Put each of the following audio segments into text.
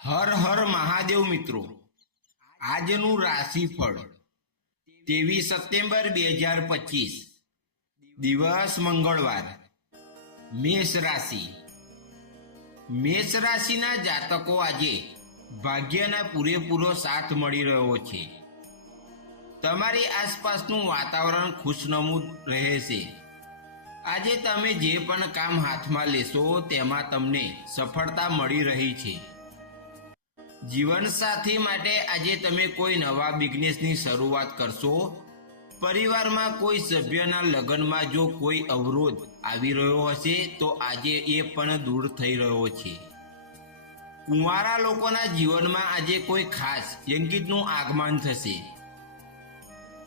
હર હર મહાદેવ મિત્રો, આજનું રાશિફળ 23 સપ્ટેમ્બર 2025, દિવસ મંગળવાર. મેષ રાશિ. મેષ રાશિના જાતકો આજે ભાગ્યના પૂરેપૂરો સાથ મળી રહ્યો છે. તમારી આસપાસનું વાતાવરણ ખુશનમૂદ રહેશે. આજે તમે જે પણ કામ હાથમાં લેશો તેમાં તમને સફળતા મળી રહી છે. જીવનસાથી માટે આજે તમે કોઈ નવા બિઝનેસની શરૂઆત કરશો. પરિવારમાં કોઈ સભ્યના લગ્નમાં જો કોઈ અવરોધ આવી રહ્યો હશે તો આજે એ પણ દૂર થઈ રહ્યો છે. કુંવારા લોકોના જીવનમાં આજે કોઈ ખાસ યંગીતનું આગમન થશે.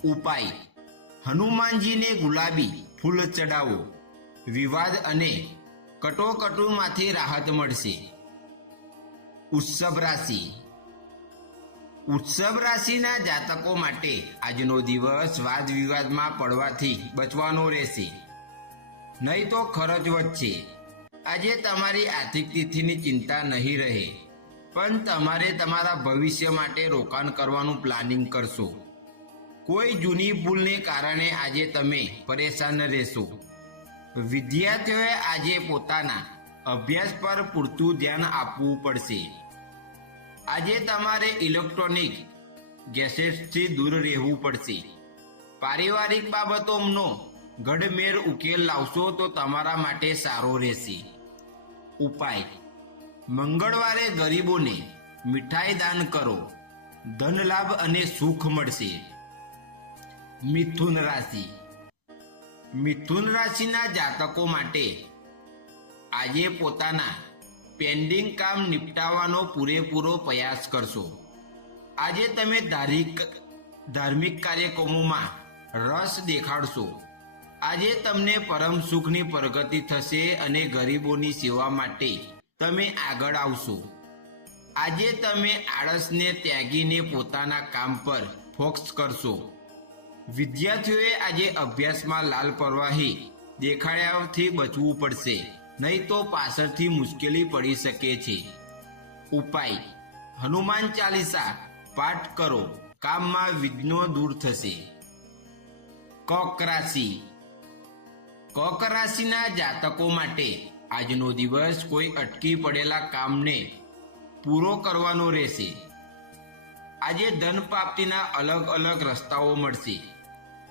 ઉપાય: હનુમાનજીને ગુલાબી ફૂલ ચડાવો. વિવાદ અને કટોકટીમાંથી રાહત મળશે. વૃષભ રાશિ. વૃષભ રાશિના જાતકો માટે આજનો દિવસ વાદ વિવાદમાં પડવાથી બચવાનો રહેશે, નહીં તો ખર્ચ વધશે. આજે તમારી આર્થિક સ્થિતિની ચિંતા નહીં રહે, પણ તમારે તમારા ભવિષ્ય માટે રોકાણ કરવાનું પ્લાનિંગ કરશો. કોઈ જૂની ભૂલને કારણે આજે તમે પરેશાન રહેશો. વિદ્યાર્થીઓએ આજે પોતાના અભ્યાસ પર પૂરતું ધ્યાન આપવું પડશે. આજે તમારે ઇલેક્ટ્રોનિક ગેજેટ્સથી દૂર રહેવું પડશે. પારિવારિક બાબતોનો ઘડમેર ઉકેલ લાવશો તો તમારા માટે સારો રહેશે. ઉપાય: મંગળવારે ગરીબોને મીઠાઈ દાન કરો. ધન લાભ અને સુખ મળશે. મિથુન રાશિ. મિથુન રાશિના જાતકો માટે આજે પોતાના પેન્ડિંગ કામ નિપટાવવાનો પૂરેપૂરો પ્રયાસ કરશો. આજે તમે ધાર્મિક કાર્યક્રમોમાં રસ દેખાડશો. આજે તમને પરમ સુખની પ્રગતિ થશે અને ગરીબોની સેવા માટે તમે આગળ આવશો. આજે તમે આળસને ત્યાગીને પોતાના કામ પર ફોકસ કરશો. વિદ્યાર્થીઓએ આજે અભ્યાસમાં લાલપરવાહી દેખાડ્યાથી બચવું પડશે, નહીં તો પાછળથી મુશ્કેલી પડી શકે છે. ઉપાય: હનુમાન ચાલીસા પાઠ કરો. કામમાં વિઘ્નો દૂર થશે. કર્ક રાશિ. કર્ક રાશિના જાતકો માટે આજનો દિવસ કોઈ અટકી પડેલા કામને પૂરો કરવાનો રહેશે. આજે ધન પ્રાપ્તિના અલગ અલગ રસ્તાઓ મળશે.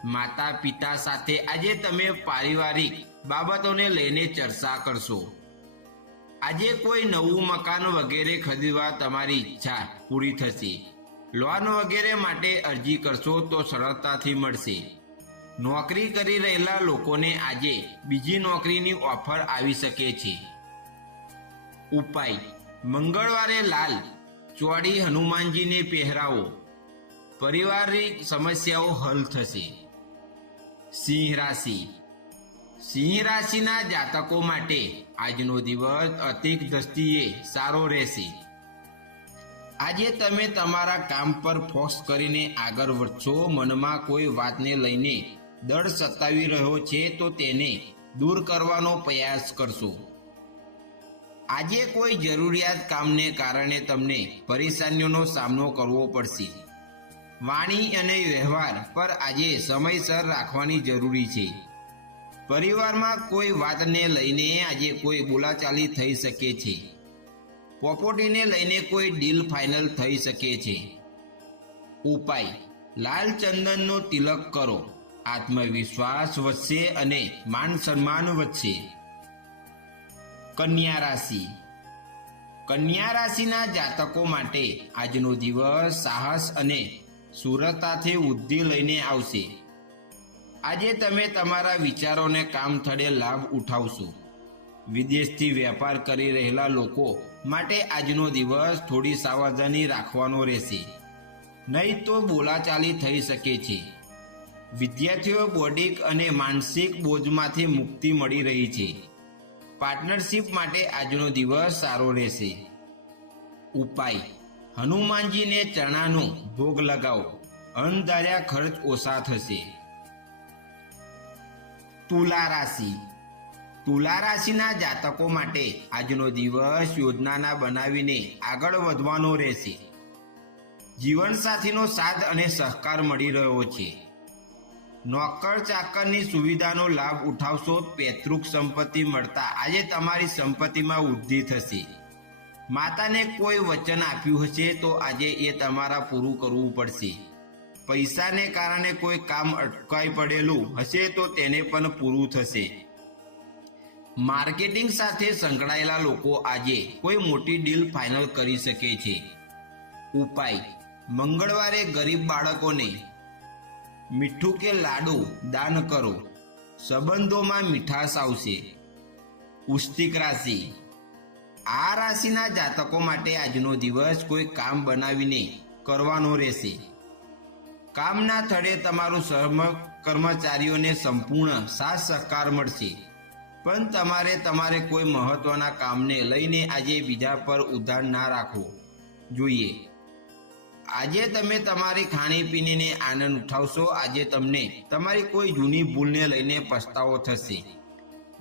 માતા પિતા સાથે આજે તમે પારિવારિક બાબતોને લઈને ચર્ચા કરશો. આજે કોઈ નવું મકાન વગેરે ખરીદવા તમારી ઈચ્છા પૂરી થશે. લોન વગેરે માટે અરજી કરશો તો સરળતાથી મળશે. નોકરી કરી રહેલા લોકોને આજે બીજી નોકરીની ઓફર આવી શકે છે. ઉપાય: મંગળવારે લાલ ચોળી હનુમાનજીને પહેરાવો. પારિવારિક સમસ્યાઓ હલ થશે. સિંહ રાશિ. સિંહ રાશિના જાતકો માટે આજનો દિવસ આર્થિક દ્રષ્ટિએ સારો રહેશે. આજે તમે તમારા કામ પર ફોકસ કરીને આગળ વધશો. મનમાં કોઈ વાતને લઈને ડર સતાવી રહ્યો છે તો તેને દૂર કરવાનો પ્રયાસ કરશો. આજે કોઈ જરૂરિયાત કામને કારણે તમને પરેશાનીઓનો સામનો કરવો પડશે. વાણી અને વ્યવહાર પર આજે સમયસર રાખવાની જરૂરી છે. પરિવારમાં કોઈ વાતને લઈને આજે કોઈ બોલાચાલી થઈ શકે છે. પ્રોપર્ટીને લઈને કોઈ ડીલ ફાઇનલ થઈ શકે છે. ઉપાય: લાલ ચંદનનો તિલક કરો. આત્મવિશ્વાસ વધશે અને માન સન્માન વધશે. કન્યા રાશિ. કન્યા રાશિના જાતકો માટે આજનો દિવસ સાહસ અને શુરતાથી વૃદ્ધિ લઈને આવશે. આજે તમે તમારા વિચારોને કામ થડે લાભ ઉઠાવશો. વિદેશથી વેપાર કરી રહેલા લોકો માટે આજનો દિવસ થોડી સાવધાની રાખવાનો રહેશે, નહીં તો બોલાચાલી થઈ શકે છે. વિદ્યાર્થીઓ બૌદ્ધિક અને માનસિક બોજમાંથી મુક્તિ મળી રહી છે. પાર્ટનરશિપ માટે આજનો દિવસ સારો રહેશે. ઉપાય: હનુમાનજીને ચણાનો ભોગ લગાવો. અણધાર્યા ખર્ચ ઓછા થશે. તુલા રાશિ. તુલા રાશિના જાતકો માટે આજનો દિવસ યોજના બનાવીને આગળ વધવાનો રહેશે. જીવનસાથીનો સાથ અને સહકાર મળી રહ્યો છે. નોકર ચાકરની સુવિધાનો લાભ ઉઠાવશો. પૈતૃક સંપત્તિ મળતા આજે તમારી સંપત્તિમાં વૃદ્ધિ થશે. માતાને કોઈ વચન આપ્યું હશે તો આજે એ તમારા પૂરું કરવું પડશે. પૈસાને કારણે કોઈ કામ અટકાઈ પડેલું હશે તો તેને પણ પૂરું થશે. માર્કેટિંગ સાથે સંકળાયેલા લોકો આજે કોઈ મોટી ડીલ ફાઇનલ કરી શકે છે. ઉપાય: મંગળવારે ગરીબ બાળકોને મીઠું કે લાડુ દાન કરો. સંબંધોમાં મીઠાશ આવશે. વૃશ્ચિક રાશિ. આ રાશિના જાતકો માટે આજનો દિવસ કોઈ કામ બનાવીને કરવાનો રહેશે. કામના સ્થળે તમારું કર્મચારીઓને સંપૂર્ણ સાથ સહકાર મળશે. પણ તમારે કોઈ મહત્વના કામને લઈને આજે બીજા પર ઉધાર ના રાખવો જોઈએ. આજે તમે તમારી ખાણીપીણીને આનંદ ઉઠાવશો. આજે તમને તમારી કોઈ જૂની ભૂલને લઈને પસ્તાવો થશે.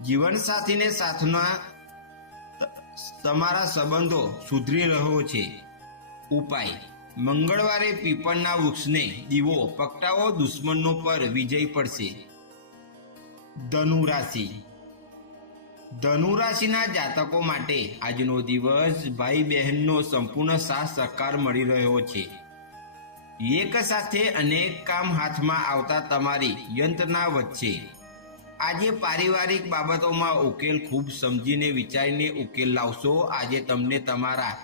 જીવનસાથીને સાથના તમારા સંબંધો સુધરી રહ્યો છે. ઉપાય: મંગળવારે પીપળના વૃક્ષને દીવો પ્રગટાવો. દુશ્મનો પર વિજય પડશે. ધનુ રાશિ. ધનુ રાશિના જાતકો માટે આજનો દિવસ ભાઈ બહેનનો સંપૂર્ણ સાથ સહકાર મળી રહ્યો છે. એક સાથે અનેક કામ હાથમાં આવતા તમારી યંત્રણા વધશે. આજે પારિવારિક બાબતોમાં ઉકેલ ખૂબ સમજીને વિચારીને ઉકેલ લાવશો. આજે તમને તમારા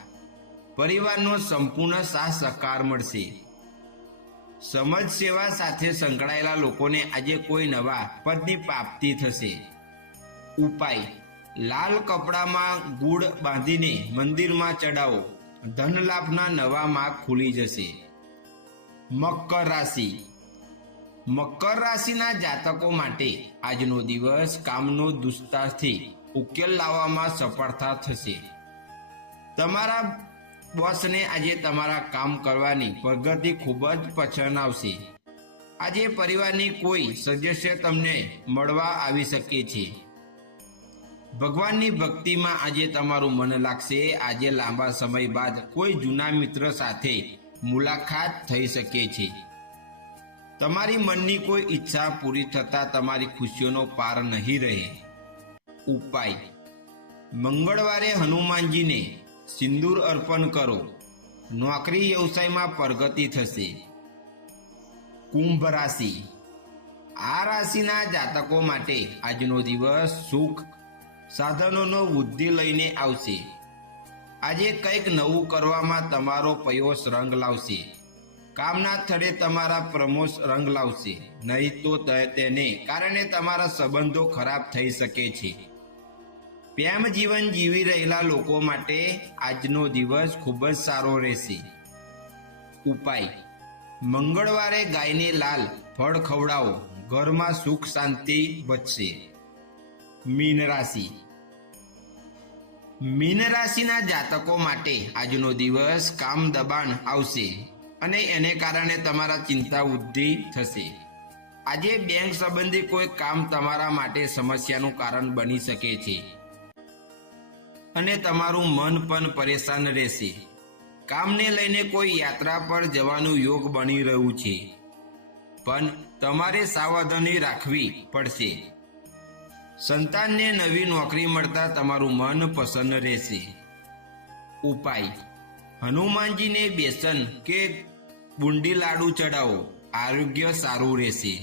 પરિવારનો સંપૂર્ણ સાથ સહકાર મળશે. સમાજ સેવા સાથે સંકળાયેલા લોકોને આજે કોઈ નવા પદની પ્રાપ્તિ થશે. ઉપાય: લાલ કપડામાં ગુડ બાંધીને મંદિરમાં ચડાવો. ધન લાભના નવા માર્ગ ખુલી જશે. મકર રાશિ. મકર રાશિના જાતકો માટે આજનો દિવસ કામનો દુસ્તારથી ઉકેલ લાવવામાં સફળતા થશે. તમારા બોસને આજે તમારા કામ કરવાની પ્રગતિ ખૂબ જ પસંદ આવશે. આજે પરિવારની કોઈ સદસ્ય તમને મળવા આવી શકે છે. ભગવાનની ભક્તિમાં આજે તમારું મન લાગશે. આજે લાંબા સમય બાદ કોઈ જૂના મિત્ર સાથે મુલાકાત થઈ શકે છે. તમારી મનની કોઈ ઈચ્છા પૂરી થતાં તમારી ખુશીઓનો પાર નહીં રહે. ઉપાય: મંગળવારે હનુમાનજીને સિંદૂર અર્પણ કરો. નોકરી વ્યવસાયમાં પ્રગતિ થશે. કુંભ રાશિ. આ રાશિના જાતકો માટે આજનો દિવસ સુખ સાધનોનો વૃદ્ધિ લઈને આવશે. આજે કંઈક નવું કરવામાં તમારો પ્રયાસ રંગ લાવશે. કામના સ્થળે તમારા પ્રમોશ રંગ લાવશે. નહીં તો તેને કારણે તમારા સંબંધો ખરાબ થઈ શકે છે. પ્રેમ જીવન જીવી રહેલા લોકો માટે આજનો દિવસ ખૂબ જ સારો રહેશે. ઉપાય: મંગળવારે ગાયને લાલ ફળ ખવડાવો. ઘરમાં સુખ શાંતિ વધશે. મીન રાશિ. મીન રાશિના જાતકો માટે આજનો દિવસ કામ દબાણ આવશે અને એને કારણે તમારા ચિંતા વૃદ્ધિ થશે. આજે બેંક સંબંધી કોઈ કામ તમારા માટે સમસ્યાનું કારણ બની શકે છે અને તમારું મન પણ પરેશાન રહેશે. કામને લઈને કોઈ યાત્રા પર જવાનું યોગ બની રહ્યું છે, પણ તમારે સાવધાની રાખવી પડશે. સંતાનને નવી નોકરી મળતા તમારું મન પ્રસન્ન રહેશે. ઉપાય: હનુમાનજીને બેસન કે બુંદી લાડુ ચડાવો. આરોગ્ય સારું રહેશે.